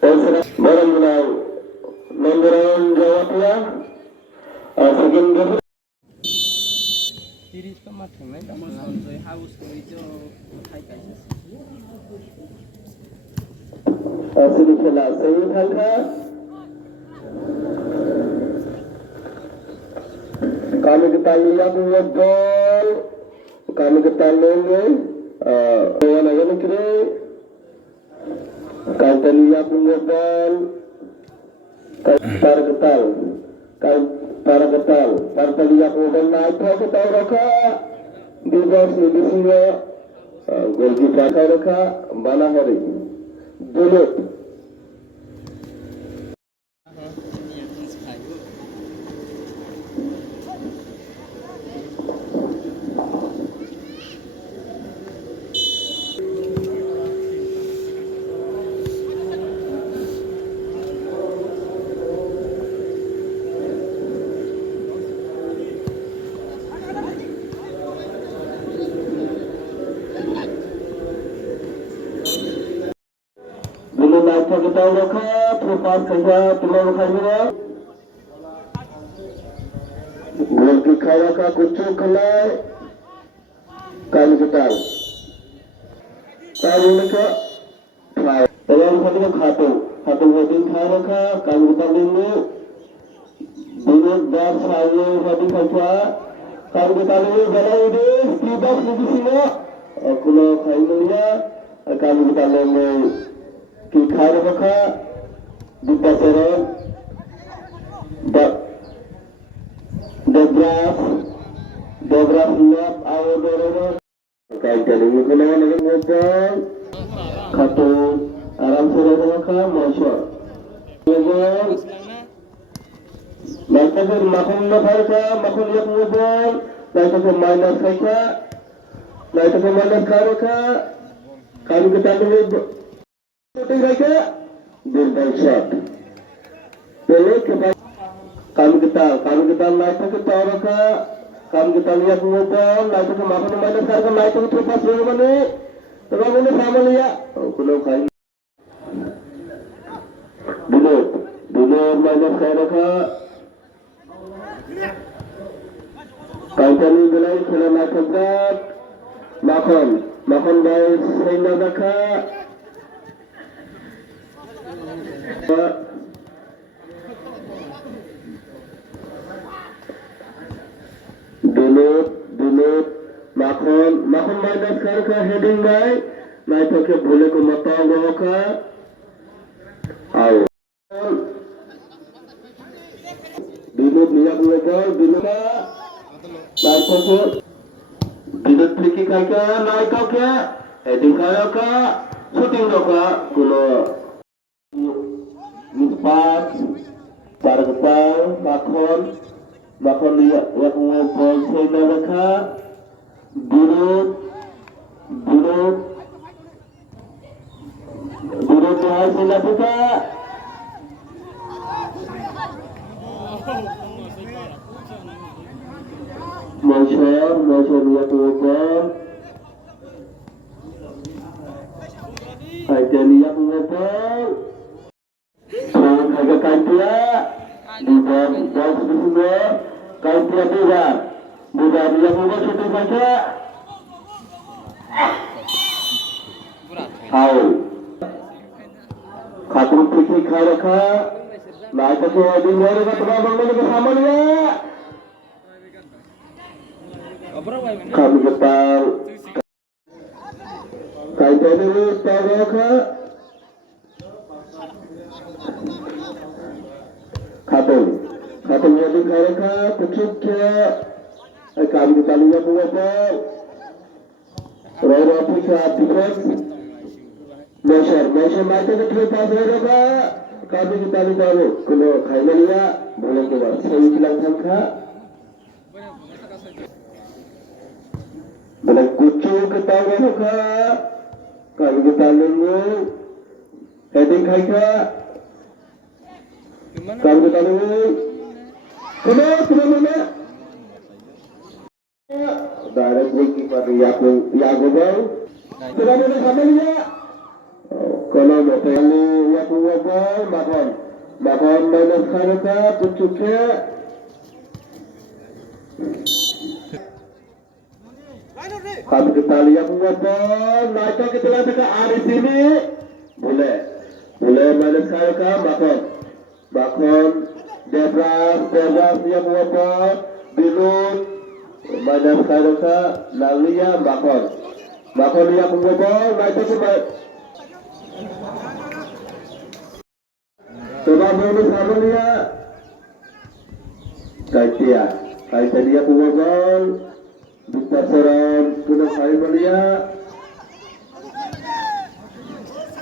Barang mulai nomor jawab ya, second Tiris pa matangay da masonsoy house ko ito matay kaisa. sini pula saya tangka kami kita lihat ngobrol kami kita nunggu kawan aja kira kami lihat ngobrol para ketal para lihat ngobrol naik ke tauraka di bawah di sini gol di tauraka bana hari dulu naik ke tauraka terus kerja tulang khamira gol di tauraka kucuk kelai kami ketal tahu mereka dalam satu satu hadis tauraka kami ketal ini Bunut dar saya hadis saja kami ketal ini balai ini tidak lebih sini kalau khamira kami ketal ini ki khare rakha dutta sere the lap our dororo kai telu kono ne ngopo khato aram sere rakha masha ngobol laita ke makhun na khaika makhun yak ngobol laita ke minus khaika laita ke minus kharaka kami ketalu shooting raja dirban shot pele ke kami kita naik ke tauraka kami kita lihat ngobrol naik ke makan mana sekarang naik ke terpas dulu mana terang ini sama ya kalau kain dulu mana sekarang kain kami belai kalau naik ke makan baik sehingga dekat dulu makan minus karka heading baik naik ke boleh ke mata gawaka au dulu niat ngobrol dulu naik ke dulu triki kaka naik ke heading kaka shooting doka kulo Mispat, Bargepal, Makon lihat yang ngobrol saya mereka, buruk hasilnya buka. Masyar lihat ngobrol, ada lihat ngobrol. Agak kaintia di bawah semua kaintia bugar dia bugar shooting saja tahu khatul pikir kharaka naik ke di luar ke terbang ke sama dia kami betal kaintia ini tahu Khatul jadi kharaka pucuk ke kami kita lihat apa Raya Afrika defense measure mata ke terpas raya kami kita lihat kalau khairnya boleh keluar saya bilang sangka boleh pucuk ke tahu ka kami kita lihat heading khaika kami kita lihat Kena direct keeper Yagobal. Sudah boleh sampai ya. Makono mote kali yang wabal makon minus khairka tutuke kami kita lihat wabal naik kita lihat ke area sini boleh minus khairka makon debras yang wabal bilun minus khairka lalia makon yang wabal naik ke coba bonus harmonia kaita dia pungol ditasaran kuna harmonia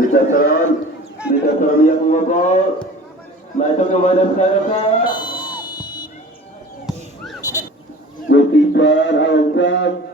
ditasaran dia pungol naito ke mana sekarang goalkeeper Alfred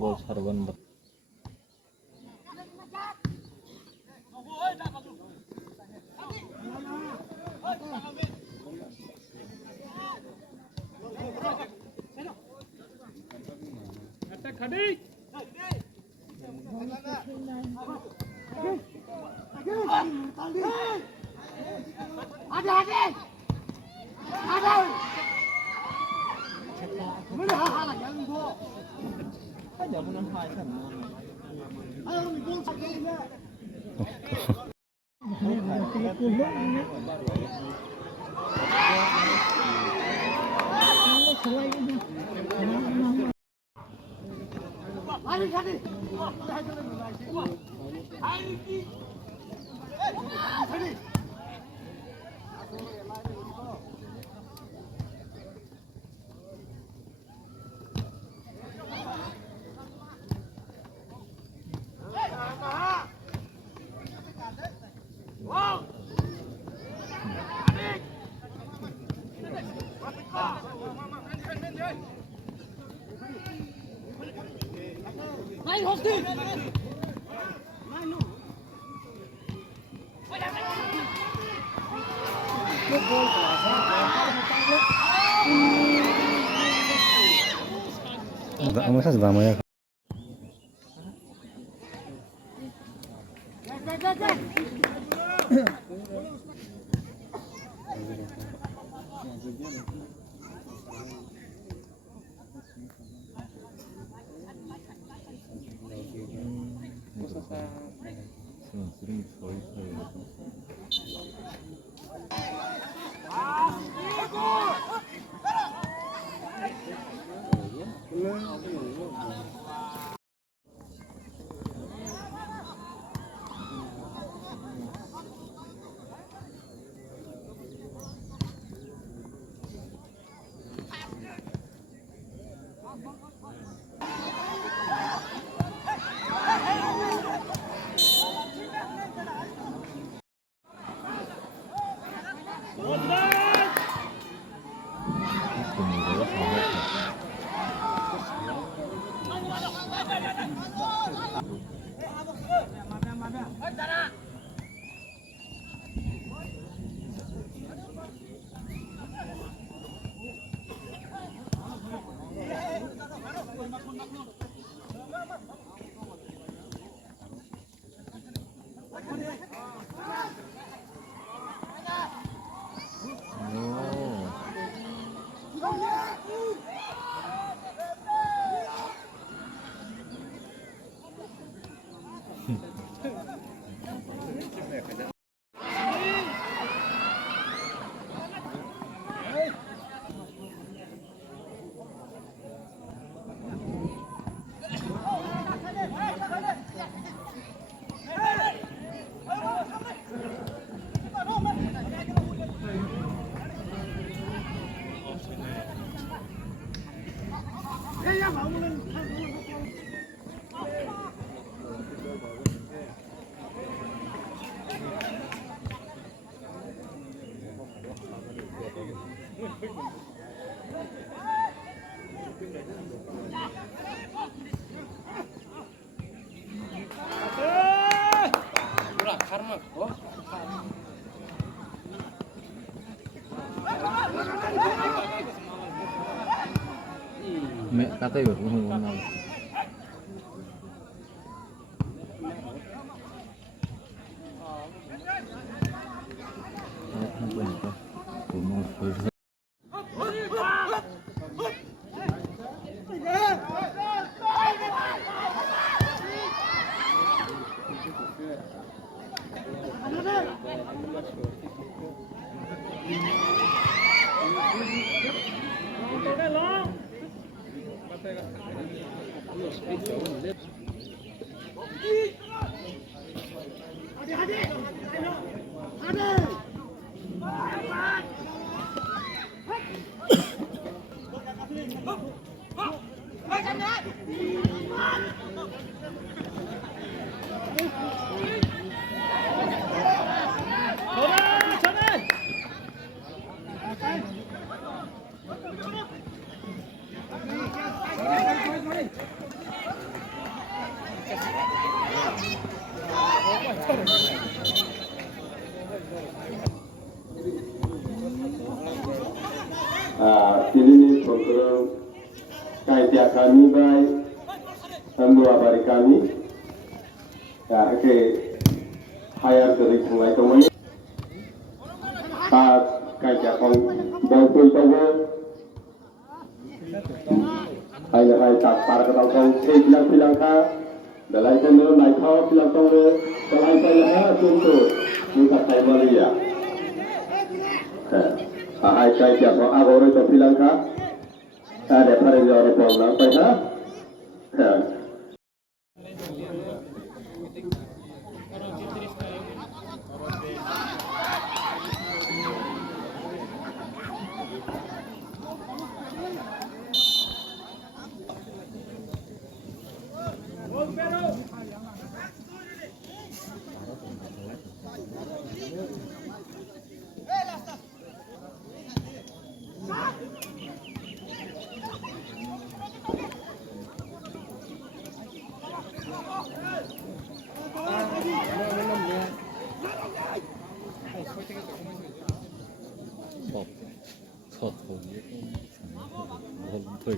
bol sarban Masa selamanya Mẹ cá tây của hùng nào. Không quên được. Của một hơi. Ini program kajian kami baik, dua hari kami, ke hire dari mulai kemana, kajian kong bangkul tahu, hai tak para ketau kong bilang ka, dalai kau naik kau bilang tahu, dalai saya contoh, muka saya Malaysia. Hai kajian kong agor itu bilang ka. Ada pada orang Pona, apa Thật không biết. Không thôi.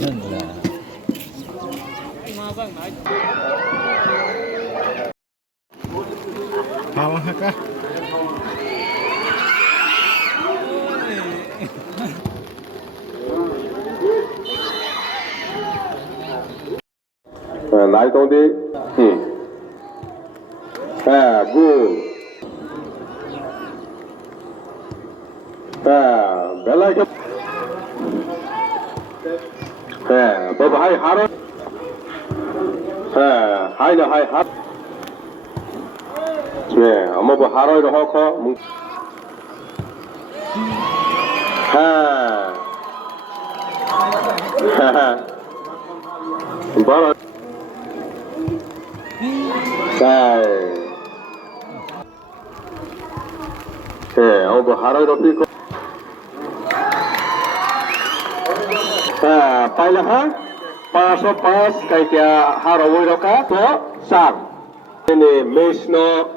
Lần là Hào hả ca? Lái tông đi. Good. Bé lại cái. Baba hai haro. Hai là hai hat. Amma bu haro đó khó. Bara. Ông bu haro đó phi. Pailah pas kayak harawai roka to sang ini mesno